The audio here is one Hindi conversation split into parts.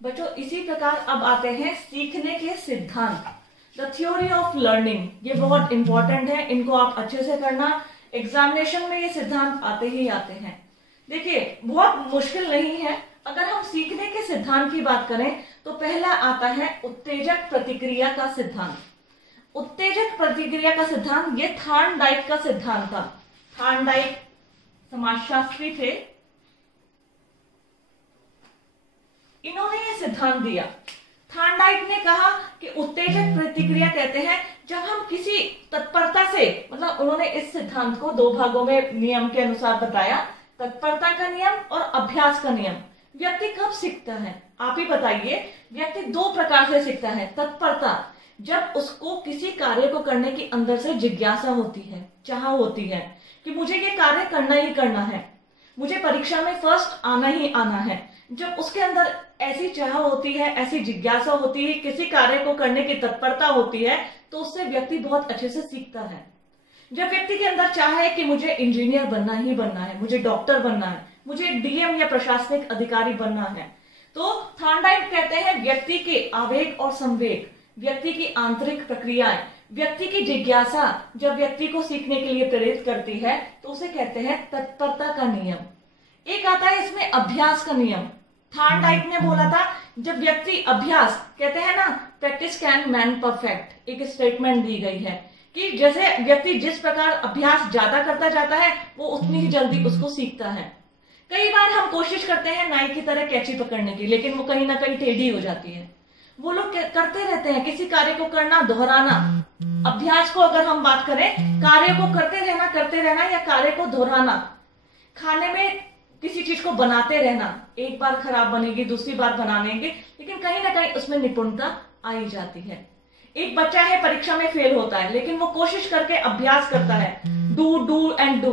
बच्चों इसी प्रकार अब आते हैं सीखने के सिद्धांत, द थ्योरी ऑफ लर्निंग। ये बहुत इंपॉर्टेंट है, इनको आप अच्छे से करना। एग्जामिनेशन में ये सिद्धांत आते ही आते हैं। देखिए बहुत मुश्किल नहीं है। अगर हम सीखने के सिद्धांत की बात करें तो पहला आता है उत्तेजक प्रतिक्रिया का सिद्धांत। उत्तेजक प्रतिक्रिया का सिद्धांत ये थॉर्नडाइक का सिद्धांत था। थॉर्नडाइक समाजशास्त्री थे, इन्होंने ये सिद्धांत दिया। थॉर्नडाइक ने कहा कि उत्तेजक प्रतिक्रिया कहते हैं जब हम किसी तत्परता से, मतलब उन्होंने इस सिद्धांत को दो भागों में नियम के अनुसार बताया, तत्परता का नियम और अभ्यास का नियम। व्यक्ति कब सीखता है आप ही बताइए। व्यक्ति दो प्रकार से सीखता है। तत्परता, जब उसको किसी कार्य को करने की अंदर से जिज्ञासा होती है, चाह होती है कि मुझे ये कार्य करना ही करना है, मुझे परीक्षा में फर्स्ट आना ही आना है। जब उसके अंदर ऐसी चाह होती है, ऐसी जिज्ञासा होती है, किसी कार्य को करने की तत्परता होती है, तो उससे व्यक्ति बहुत अच्छे से सीखता है। जब व्यक्ति के अंदर चाह है कि मुझे इंजीनियर बनना ही बनना है, मुझे डॉक्टर बनना है, मुझे डीएम या प्रशासनिक अधिकारी बनना है, तो थॉर्नडाइक कहते हैं व्यक्ति के आवेग और संवेग, व्यक्ति की आंतरिक प्रक्रियाएं, व्यक्ति की जिज्ञासा जब व्यक्ति को सीखने के लिए प्रेरित करती है तो उसे कहते हैं तत्परता का नियम। एक आता है इसमें अभ्यास का नियम। थॉर्नडाइक ने बोला था जब व्यक्ति अभ्यास, कहते हैं ना प्रैक्टिस कैन मैन परफेक्ट, एक स्टेटमेंट दी गई है कि जैसे व्यक्ति जिस प्रकार अभ्यास ज्यादा करता जाता है वो उतनी ही जल्दी उसको सीखता है। कई बार हम कोशिश करते हैं नाई की तरह कैंची पकड़ने की, लेकिन वो कहीं ना कहीं टेढ़ी हो जाती है। वो लोग करते रहते हैं किसी कार्य को करना, दोहराना। अभ्यास को अगर हम बात करें, कार्य को करते रहना या कार्य को दोहराना। खाने में किसी चीज को बनाते रहना, एक बार खराब बनेगी दूसरी बार बनाएंगे, लेकिन कहीं ना कहीं उसमें निपुणता आई जाती है। एक बच्चा है परीक्षा में फेल होता है, लेकिन वो कोशिश करके अभ्यास करता है, डू एंड डू,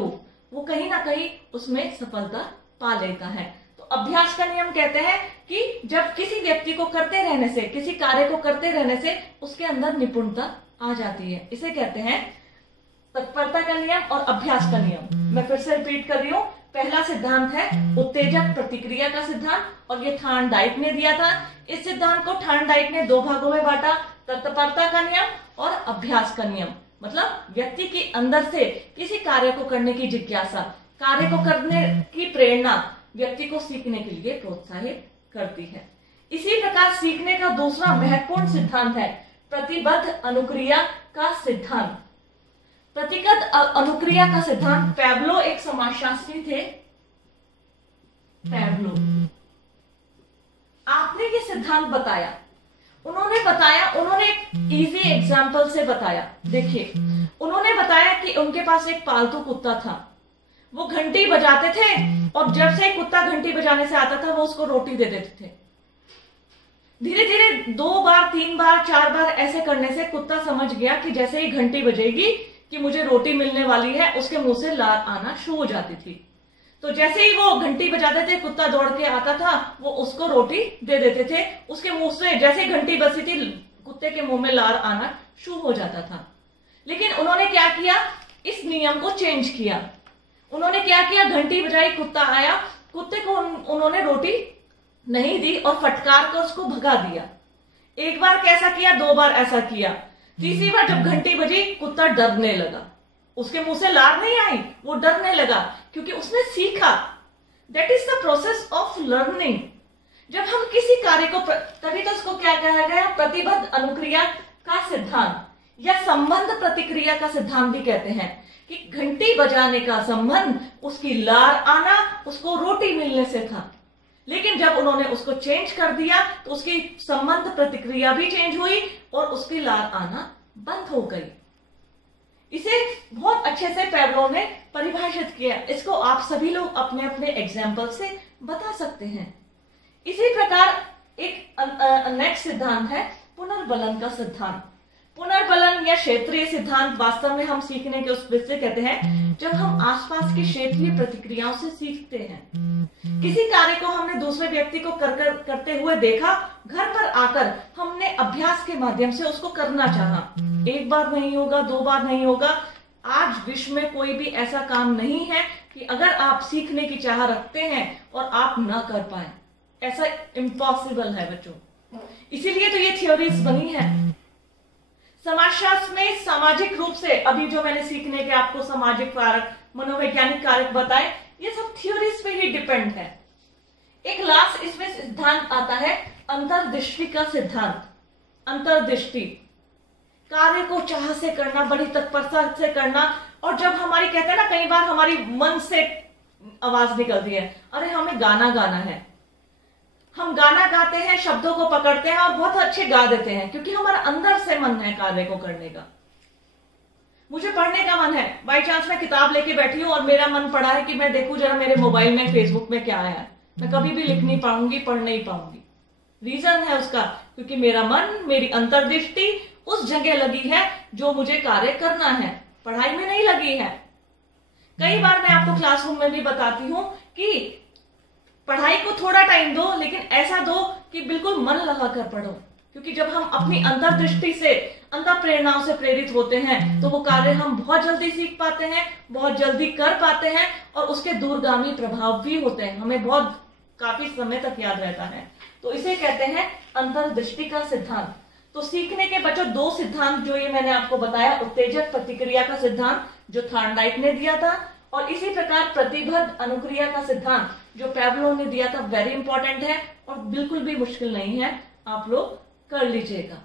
वो कहीं ना कहीं उसमें सफलता पा लेता है। तो अभ्यास का नियम कहते हैं कि जब किसी व्यक्ति को करते रहने से, किसी कार्य को करते रहने से उसके अंदर निपुणता आ जाती है, इसे कहते हैं तत्परता का नियम और अभ्यास का नियम। मैं फिर से रिपीट कर रही हूं। पहला सिद्धांत है उत्तेजक प्रतिक्रिया का सिद्धांत और ये थॉर्नडाइक ने दिया था। इस सिद्धांत को थॉर्नडाइक ने दो भागों में बांटा, तत्परता का नियम और अभ्यास का नियम। मतलब व्यक्ति के अंदर से किसी कार्य को करने की जिज्ञासा, कार्य को करने की प्रेरणा व्यक्ति को सीखने के लिए प्रोत्साहित करती है। इसी प्रकार सीखने का दूसरा महत्वपूर्ण सिद्धांत है प्रतिबद्ध अनुक्रिया का सिद्धांत। प्रतिगत अनुक्रिया का सिद्धांत, पैब्लो एक समाजशास्त्री थे। पैब्लो, आपने ये सिद्धांत बताया, उन्होंने एक इजी एग्जाम्पल से बताया। देखिए, उन्होंने बताया कि उनके पास एक पालतू कुत्ता था। वो घंटी बजाते थे और जब से कुत्ता घंटी बजाने से आता था वो उसको रोटी दे देते थे। धीरे धीरे 2 बार 3 बार 4 बार ऐसे करने से कुत्ता समझ गया कि जैसे ही घंटी बजेगी कि मुझे रोटी मिलने वाली है, उसके मुंह से लार आना शुरू हो जाती थी। तो जैसे ही वो घंटी बजाते थे, कुत्ता दौड़ के आता था, वो उसको रोटी दे देते थे। उसके मुंह से जैसे घंटी बजती थी, कुत्ते के मुंह में लार आना शुरू हो जाता था। लेकिन उन्होंने क्या किया, इस नियम को चेंज किया। उन्होंने क्या किया, घंटी बजाई, कुत्ता आया, कुत्ते को उन्होंने रोटी नहीं दी और फटकार कर उसको भगा दिया। एक बार कैसा किया, 2 बार ऐसा किया। तीसरी बार जब घंटी बजी, कुत्ता डरने लगा, उसके मुंह से लार नहीं आई, वो डरने लगा क्योंकि उसने सीखा। That is the process of learning. जब हम किसी कार्य को, तभी तो उसको क्या कहा गया, प्रतिबद्ध अनुक्रिया का सिद्धांत या संबंध प्रतिक्रिया का सिद्धांत भी कहते हैं कि घंटी बजाने का संबंध उसकी लार आना, उसको रोटी मिलने से था। लेकिन जब उन्होंने उसको चेंज कर दिया तो उसकी संबंध प्रतिक्रिया भी चेंज हुई और उसकी लार आना बंद हो गई। इसे बहुत अच्छे से पैब्लो ने परिभाषित किया। इसको आप सभी लोग अपने अपने एग्जाम्पल से बता सकते हैं। इसी प्रकार एक नेक्स्ट सिद्धांत है पुनर्बलन का सिद्धांत। पुनर्बलन या क्षेत्रीय सिद्धांत वास्तव में हम सीखने के उस विषय कहते हैं जब हम आसपास की क्षेत्रीय प्रतिक्रियाओं से सीखते हैं। किसी कार्य को हमने दूसरे व्यक्ति को करते हुए देखा, घर पर आकर हमने अभ्यास के माध्यम से उसको करना चाहा। 1 बार नहीं होगा, 2 बार नहीं होगा। आज विश्व में कोई भी ऐसा काम नहीं है कि अगर आप सीखने की चाह रखते हैं और आप ना कर पाए। ऐसा इम्पॉसिबल है बच्चों। इसीलिए तो ये थ्योरीज बनी है। समाजशास्त्र में सामाजिक रूप से अभी जो मैंने सीखने के आपको सामाजिक कारक, मनोवैज्ञानिक कारक बताए, ये सब थ्योरीज पे ही डिपेंड है। एक लास्ट इसमें सिद्धांत आता है अंतर्दृष्टि का सिद्धांत। अंतर्दृष्टि, कार्य को चाह से करना, बड़ी तत्परता से करना। और जब हमारी, कहते हैं ना, कई बार हमारी मन से आवाज निकलती है, अरे हमें गाना गाना है, हम गाना गाते हैं, शब्दों को पकड़ते हैं और बहुत अच्छे गा देते हैं, क्योंकि हमारा अंदर से मन है कार्य को करने का। मुझे पढ़ने का मन है, बाई चांस मैं किताब लेके बैठी हूं और मेरा मन पड़ा है कि मैं देखूं जरा मेरे मोबाइल में, फेसबुक में क्या आया है, मैं कभी भी लिख नहीं पाऊंगी, पढ़ नहीं पाऊंगी। रीजन है उसका, क्योंकि मेरा मन, मेरी अंतर्दृष्टि उस जगह लगी है जो मुझे कार्य करना है, पढ़ाई में नहीं लगी है। कई बार मैं आपको क्लासरूम में भी बताती हूं कि पढ़ाई को थोड़ा टाइम दो, लेकिन ऐसा दो कि बिल्कुल मन लगाकर पढ़ो, क्योंकि जब हम अपनी अंतर्दृष्टि से, अंतर प्रेरणाओं से प्रेरित होते हैं तो वो कार्य हम बहुत जल्दी सीख पाते हैं, बहुत जल्दी कर पाते हैं और उसके दूरगामी प्रभाव भी होते हैं, हमें बहुत काफी समय तक याद रहता है। तो इसे कहते हैं अंतर्दृष्टि का सिद्धांत। तो सीखने के बच्चों दो सिद्धांत जो ये मैंने आपको बताया, उत्तेजक प्रतिक्रिया का सिद्धांत जो थॉर्नडाइक ने दिया था, और इसी प्रकार प्रतिबद्ध अनुक्रिया का सिद्धांत जो पैवलोव ने दिया था। वेरी इंपॉर्टेंट है और बिल्कुल भी मुश्किल नहीं है, आप लोग कर लीजिएगा।